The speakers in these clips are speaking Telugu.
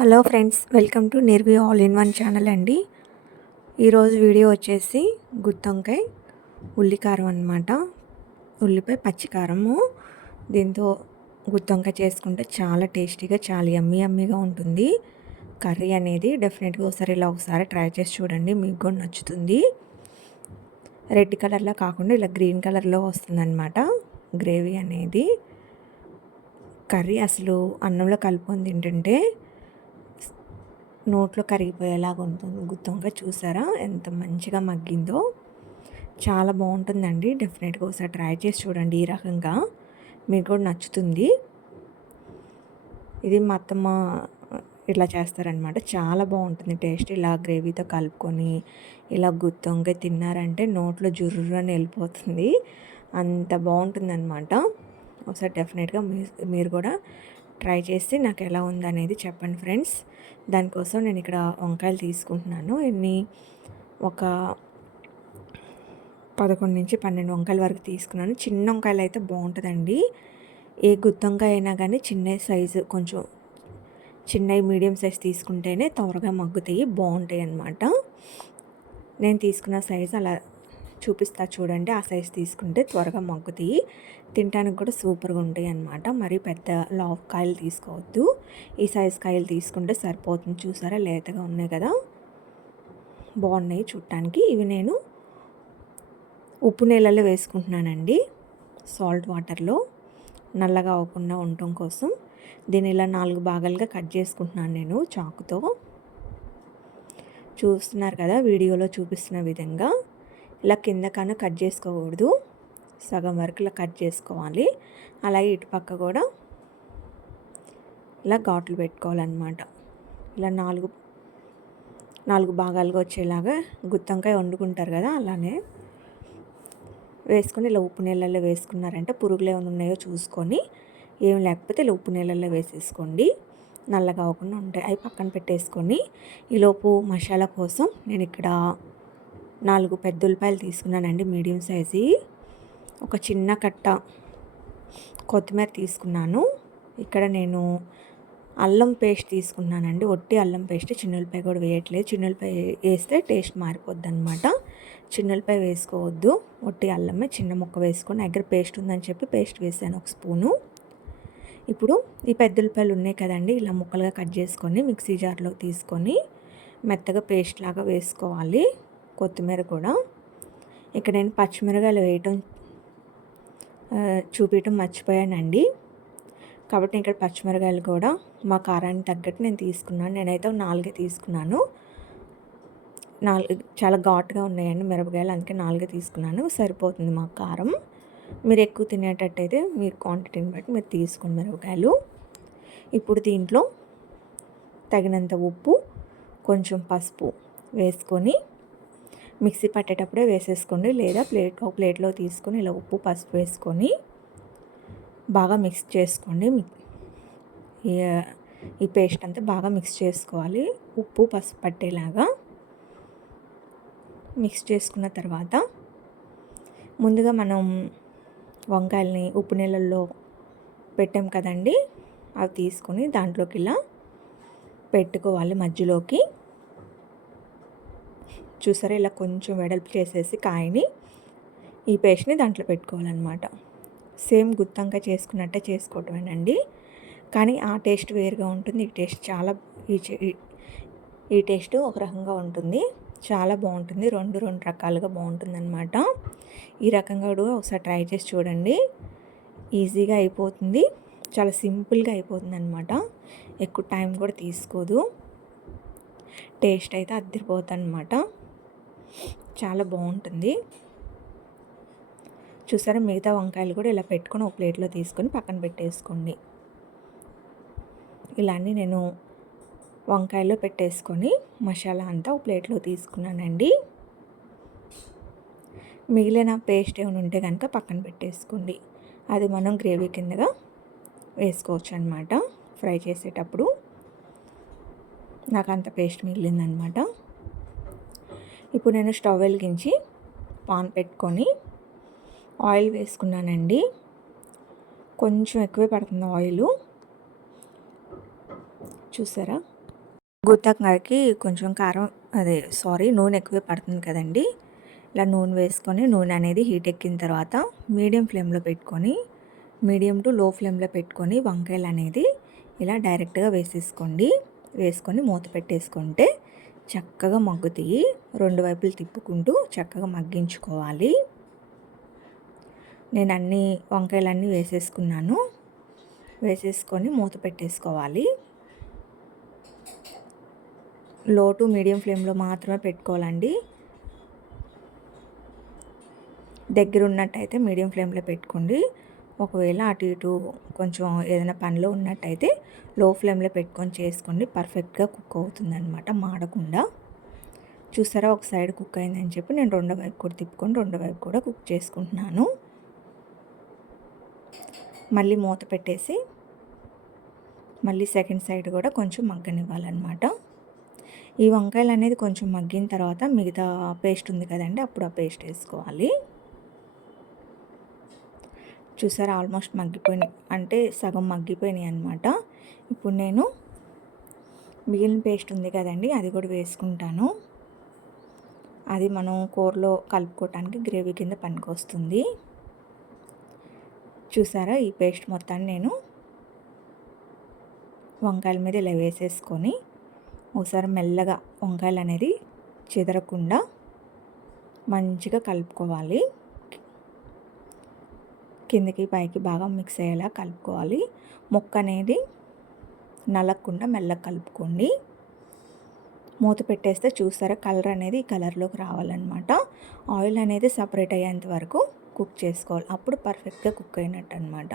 Hello friends, welcome to Nirvi all in one channel అండి. ఈరోజు వీడియో వచ్చేసి గుత్తొంకాయ ఉల్లికారం అనమాట. ఉల్లిపాయ పచ్చికారము. దీంతో గుత్తొంకాయ చేసుకుంటే చాలా టేస్టీగా, చాలా యమ్మీగా ఉంటుంది. కర్రీ అనేది డెఫినెట్గా ఒకసారి ట్రై చేసి చూడండి, మీకు కూడా నచ్చుతుంది. రెడ్ కలర్లో కాకుండా ఇలా గ్రీన్ కలర్లో వస్తుందన్నమాట గ్రేవీ అనేది. కర్రీ అసలు అన్నంలో కలుపుకొని తింటుంటే నోట్లో కరిగిపోయేలాగా ఉంటుంది. గుత్తొంకాయ చూసారా ఎంత మంచిగా మగ్గిందో, చాలా బాగుంటుందండి. డెఫినెట్గా ఒకసారి ట్రై చేసి చూడండి. ఈ రకంగా మీకు కూడా నచ్చుతుంది. ఇది మా అత్తమ్మ ఇట్లా చేస్తారనమాట. చాలా బాగుంటుంది టేస్ట్. ఇలా గ్రేవీతో కలుపుకొని ఇలా గుత్తొంకాయ తిన్నారంటే నోట్లో జుర్రని వెళ్ళిపోతుంది. అంత బాగుంటుంది అనమాట. ఒకసారి డెఫినెట్గా మీరు కూడా ట్రై చేసి నాకు ఎలా ఉందనేది చెప్పండి ఫ్రెండ్స్. దానికోసం నేను ఇక్కడ వంకాయలు తీసుకుంటున్నాను. ఒక 11 నుంచి 12 వంకాయల వరకు తీసుకున్నాను. చిన్న వంకాయలు అయితే బాగుంటుందండి. ఏ గుత్తొంకాయ అయినా కానీ చిన్న సైజు, కొంచెం చిన్న మీడియం సైజు తీసుకుంటేనే త్వరగా మగ్గుతాయి, బాగుంటాయి అన్నమాట. నేను తీసుకున్న సైజు అలా చూపిస్తా చూడండి. ఆ సైజు తీసుకుంటే త్వరగా మగ్గుతాయి, తినడానికి కూడా సూపర్గా ఉంటాయి అన్నమాట. మరి పెద్ద లావు కాయలు తీసుకోవద్దు, ఈ సైజు కాయలు తీసుకుంటే సరిపోతుంది. చూసారా లేతగా ఉన్నాయి కదా, బాగున్నాయి చూడటానికి. ఇవి నేను ఉప్పు నీళ్ళలో వేసుకుంటున్నానండి, సాల్ట్ వాటర్లో, నల్లగా అవ్వకుండా ఉండటం కోసం. దీన్ని ఇలా 4 భాగాలుగా కట్ చేసుకుంటున్నాను నేను చాకుతో. చూస్తున్నారు కదా వీడియోలో చూపిస్తున్న విధంగా. ఇలా కింద కన్నా కట్ చేసుకోకూడదు, సగం వరకు ఇలా కట్ చేసుకోవాలి. అలాగే ఇటు పక్క కూడా ఇలా ఘాట్లు పెట్టుకోవాలన్నమాట. ఇలా నాలుగు భాగాలుగా వచ్చేలాగా గుత్తొంకాయ వండుకుంటారు కదా, అలానే వేసుకొని ఇలా ఉప్పు నీళ్ళల్లో వేసుకున్నారంటే పురుగులు ఏమైనా ఉన్నాయో చూసుకొని, ఏం లేకపోతే ఇలా ఉప్పు నీళ్ళల్లో వేసేసుకోండి, నల్లగా అవ్వకుండా ఉంటాయి. అవి పక్కన పెట్టేసుకొని ఈలోపు మసాలా కోసం నేను ఇక్కడ 4 పెద్ద ఉల్లిపాయలు తీసుకున్నానండి, మీడియం సైజు. ఒక చిన్న కట్ట కొత్తిమీర తీసుకున్నాను. ఇక్కడ నేను అల్లం పేస్ట్ తీసుకున్నానండి, ఒట్టి అల్లం పేస్ట్. చిన్నులపాయ కూడా వేయట్లేదు, చిన్నులపాయ వేస్తే టేస్ట్ మారిపోద్ది అనమాట. చిన్నులపాయ వేసుకోవద్దు, ఒట్టి అల్లమే చిన్న ముక్క వేసుకొని, దగ్గర పేస్ట్ ఉందని చెప్పి పేస్ట్ వేసాను 1 స్పూను. ఇప్పుడు ఈ పెద్ద ఉల్లిపాయలు ఉన్నాయి కదండి, ఇలా ముక్కలుగా కట్ చేసుకొని మిక్సీ జార్లో తీసుకొని మెత్తగా పేస్ట్ లాగా వేసుకోవాలి. కొత్తిమీర కూడా ఇక్కడ నేను పచ్చిమిరకాయలు చూపించడం మర్చిపోయానండి, కాబట్టి ఇక్కడ పచ్చిమిరకాయలు కూడా మా కారానికి తగ్గట్టు నేను తీసుకున్నాను. నేనైతే 4 తీసుకున్నాను. 4 చాలా ఘాటుగా ఉన్నాయండి మిరపకాయలు, అందుకే 4 తీసుకున్నాను. సరిపోతుంది మా కారం. మీరు ఎక్కువ తినేటట్టయితే మీరు క్వాంటిటీని బట్టి మీరు తీసుకోండి మిరపకాయలు. ఇప్పుడు దీంట్లో తగినంత ఉప్పు, కొంచెం పసుపు వేసుకొని మిక్సీ పట్టేటప్పుడే వేసేసుకోండి, లేదా ప్లేట్లో తీసుకొని ఇలా ఉప్పు పసుపు వేసుకొని బాగా మిక్స్ చేసుకోండి. ఈ పేస్ట్ అంతా బాగా మిక్స్ చేసుకోవాలి, ఉప్పు పసుపు పట్టేలాగా. మిక్స్ చేసుకున్న తర్వాత ముందుగా మనం వంకాయల్ని ఉప్పు నీళ్ళల్లో పెట్టాం కదండి, అవి తీసుకొని దాంట్లోకి ఇలా పెట్టుకోవాలి మధ్యలోకి. చూసారా ఇలా కొంచెం వెడల్పు చేసేసి కాయని, ఈ పేస్ట్ని దాంట్లో పెట్టుకోవాలన్నమాట. సేమ్ గుత్తొంకాయ చేసుకున్నట్టే చేసుకోవటమేనండి, కానీ ఆ టేస్ట్ వేరుగా ఉంటుంది. ఈ టేస్ట్ ఈ టేస్ట్ ఒక రకంగా ఉంటుంది, చాలా బాగుంటుంది. రెండు రకాలుగా బాగుంటుంది అనమాట. ఈ రకంగా కూడా ఒకసారి ట్రై చేసి చూడండి. ఈజీగా అయిపోతుంది, చాలా సింపుల్గా అయిపోతుంది అనమాట. ఎక్కువ టైం కూడా తీసుకోదు. టేస్ట్ అయితే అదిరిపోతుంది అనమాట, చాలా బాగుంటుంది. చూసారా మిగతా వంకాయలు కూడా ఇలా పెట్టుకొని ఒక ప్లేట్లో తీసుకొని పక్కన పెట్టేసుకోండి. ఇలానే నేను వంకాయలో పెట్టేసుకొని మసాలా అంతా ఒక ప్లేట్లో తీసుకున్నానండి. మిగిలిన పేస్ట్ ఏమైనా ఉంటే కనుక పక్కన పెట్టేసుకోండి, అది మనం గ్రేవీ కిందగా వేసుకోవచ్చు అనమాట. ఫ్రై చేసేటప్పుడు నాకు అంత పేస్ట్ మిగిలిందనమాట. ఇప్పుడు నేను స్టవ్ వెలిగించి పాన్ పెట్టుకొని ఆయిల్ వేసుకున్నానండి. కొంచెం ఎక్కువే పడుతుంది ఆయిల్, చూసారా గుత్తొంకాయకి కొంచెం కారం నూనె ఎక్కువే పడుతుంది కదండి. ఇలా నూనె వేసుకొని నూనె అనేది హీట్ ఎక్కిన తర్వాత మీడియం టు లో ఫ్లేమ్లో పెట్టుకొని వంకాయలు అనేది ఇలా డైరెక్ట్గా వేసేసుకోండి. వేసుకొని మూత పెట్టేసుకుంటే చక్కగా మగ్గుతాయి. 2 వైపులు తిప్పుకుంటూ చక్కగా మగ్గించుకోవాలి. నేను అన్ని వంకాయలన్నీ వేసేసుకున్నాను. వేసేసుకొని మూత పెట్టేసుకోవాలి. లో టు మీడియం ఫ్లేమ్లో మాత్రమే పెట్టుకోవాలండి. దగ్గర ఉన్నట్టయితే మీడియం ఫ్లేమ్లో పెట్టుకోండి. ఒకవేళ అటు ఇటు కొంచెం ఏదైనా పనిలో ఉన్నట్టయితే లో ఫ్లేమ్లో పెట్టుకొని చేసుకోండి. పర్ఫెక్ట్గా కుక్ అవుతుందన్నమాట, మాడకుండా. చూసారా, ఒక సైడ్ కుక్ అయిందని చెప్పి నేను రెండో వైపు కూడా తిప్పుకొని రెండో వైపు కూడా కుక్ చేసుకుంటున్నాను. మళ్ళీ మూత పెట్టేసి మళ్ళీ సెకండ్ సైడ్ కూడా కొంచెం మగ్గనివ్వాలన్నమాట. ఈ వంకాయలు అనేది కొంచెం మగ్గిన తర్వాత మిగతా పేస్ట్ ఉంది కదండి, అప్పుడు ఆ పేస్ట్ వేసుకోవాలి. చూసారా, ఆల్మోస్ట్ మగ్గిపోయినాయి, అంటే సగం మగ్గిపోయినాయి అనమాట. ఇప్పుడు నేను మిగిలిన పేస్ట్ ఉంది కదండి, అది కూడా వేసుకుంటాను. అది మనం కూరలో కలుపుకోవటానికి గ్రేవీ కింద పనికొస్తుంది. చూసారా, ఈ పేస్ట్ మొత్తాన్ని నేను వంకాయల మీద ఇలా వేసేసుకొని ఒకసారి మెల్లగా వంకాయలు అనేది చెదరకుండా మంచిగా కలుపుకోవాలి. కిందకి పైకి బాగా మిక్స్ అయ్యేలా కలుపుకోవాలి. ముక్క అనేది నలగకుండా మెల్లగా కలుపుకోండి. మూత పెట్టేస్తే చూసారా, కలర్ అనేది ఈ కలర్లోకి రావాలన్నమాట. ఆయిల్ అనేది సపరేట్ అయ్యేంత వరకు కుక్ చేసుకోవాలి. అప్పుడు పర్ఫెక్ట్గా కుక్ అయినట్టు అనమాట.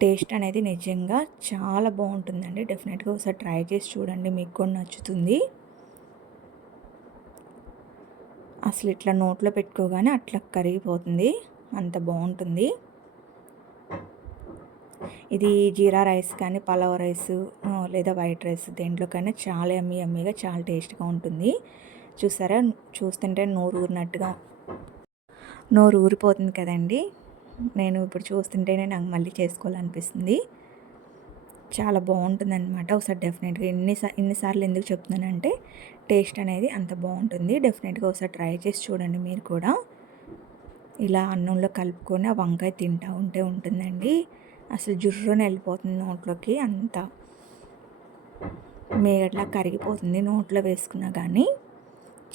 టేస్ట్ అనేది నిజంగా చాలా బాగుంటుందండి. డెఫినెట్గా ఒకసారి ట్రై చేసి చూడండి, మీకు కూడా నచ్చుతుంది. అసలు ఇట్లా నోట్లో పెట్టుకోగానే అట్లా కరిగిపోతుంది, అంత బాగుంటుంది. ఇది జీరా రైస్ కానీ పలావ్ రైస్ లేదా వైట్ రైస్ దేంట్లోకైనా చాలా యమ్మీగా చాలా టేస్ట్గా ఉంటుంది. చూసారా, చూస్తుంటే నోరు ఊరిపోతుంది కదండి. నేను ఇప్పుడు చూస్తుంటేనే నాకు మళ్ళీ చేసుకోవాలనిపిస్తుంది. చాలా బాగుంటుందన్నమాట. ఒకసారి డెఫినెట్గా ఇన్నిసార్లు ఎందుకు చెప్తున్నానంటే టేస్ట్ అనేది అంత బాగుంటుంది. డెఫినెట్గా ఒకసారి ట్రై చేసి చూడండి మీరు కూడా. ఇలా అన్నంలో కలుపుకొని ఆ వంకాయ తింటూ ఉంటుందండి. అసలు జుర్రున వెళ్ళిపోతుంది నోట్లోకి, అంత మేగట్లా కరిగిపోతుంది నోట్లో వేసుకున్నా కానీ.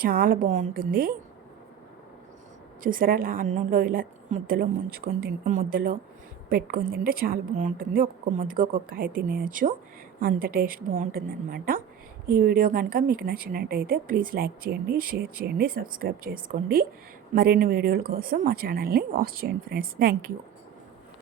చాలా బాగుంటుంది. చూసారా, అలా అన్నంలో ఇలా ముద్దలో పెట్టుకొని తింటే చాలా బాగుంటుంది. ఒక్కొక్క ముద్దగా ఒక్కొక్క కాయ తినేయచ్చు, అంత టేస్ట్ బాగుంటుందన్నమాట. ఈ వీడియో కనుక మీకు నచ్చినట్టయితే ప్లీజ్ లైక్ చేయండి, షేర్ చేయండి, సబ్స్క్రైబ్ చేసుకోండి. మరిన్ని వీడియోల కోసం మా ఛానల్ని వాచ్ చేయండి ఫ్రెండ్స్. Thank you.